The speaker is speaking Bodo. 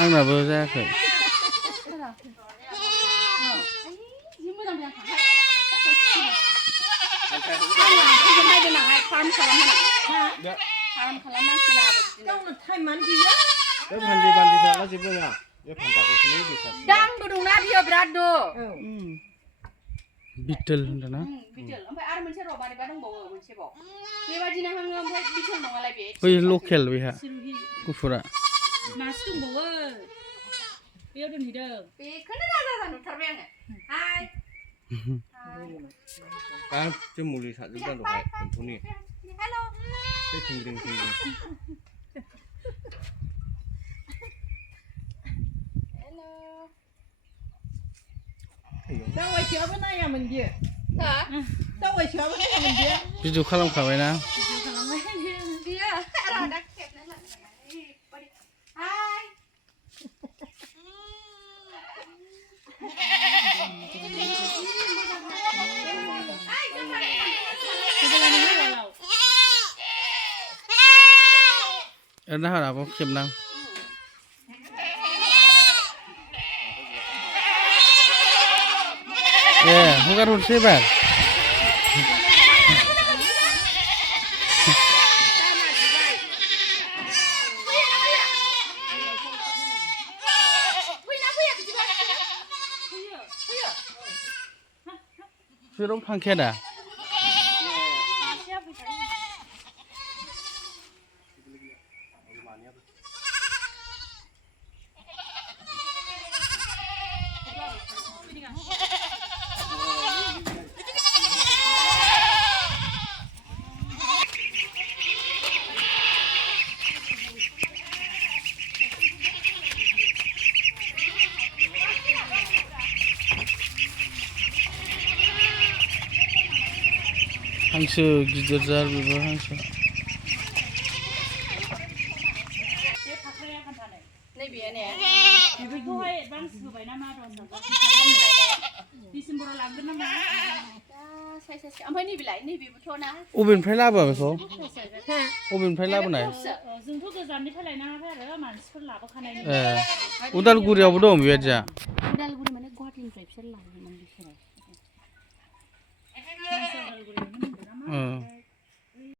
आंनाबो जायाखै बिटल होनदोंना बै लकेल बेहा गुफुरा मासे दंबावो बेयाव दोनहैदों बेखौनो राजा नुथारबाय आङो गासै मुलि सारजोबदों दहाय एम्फौनि बे थिंग्रिं दावबायसेयावबो नायामोन बियो दावबायसेयावबो नायामोन बियो भिडिअ खालामखाबायना बियो रादा खेबना एरना हाराखौ खेबनां हगार हरसै एबार जेराव थांखाया दा हांसो गिदिर जार बेबो हांसो नैबे ने बेफोरखौहाय एडभान्स होबाय ना मा दं डिसेम्बराव लांगोन नामा साइस ओमफ्राय नैबेलाय नैबेबोथ' ना अबेनिफ्राय लाबोआ बेखौ अबेनिफ्राय लाबोनाय जोंथ' गोजाननिफ्राय लायनाङाखै आरो मानसिफोर लाबोखानाय उदालगुरियावबो दं बेबायदिया उदालगुरि माने गुवाहाटीनिफ्राय बिसोर लाबोयोमोन बिसोरो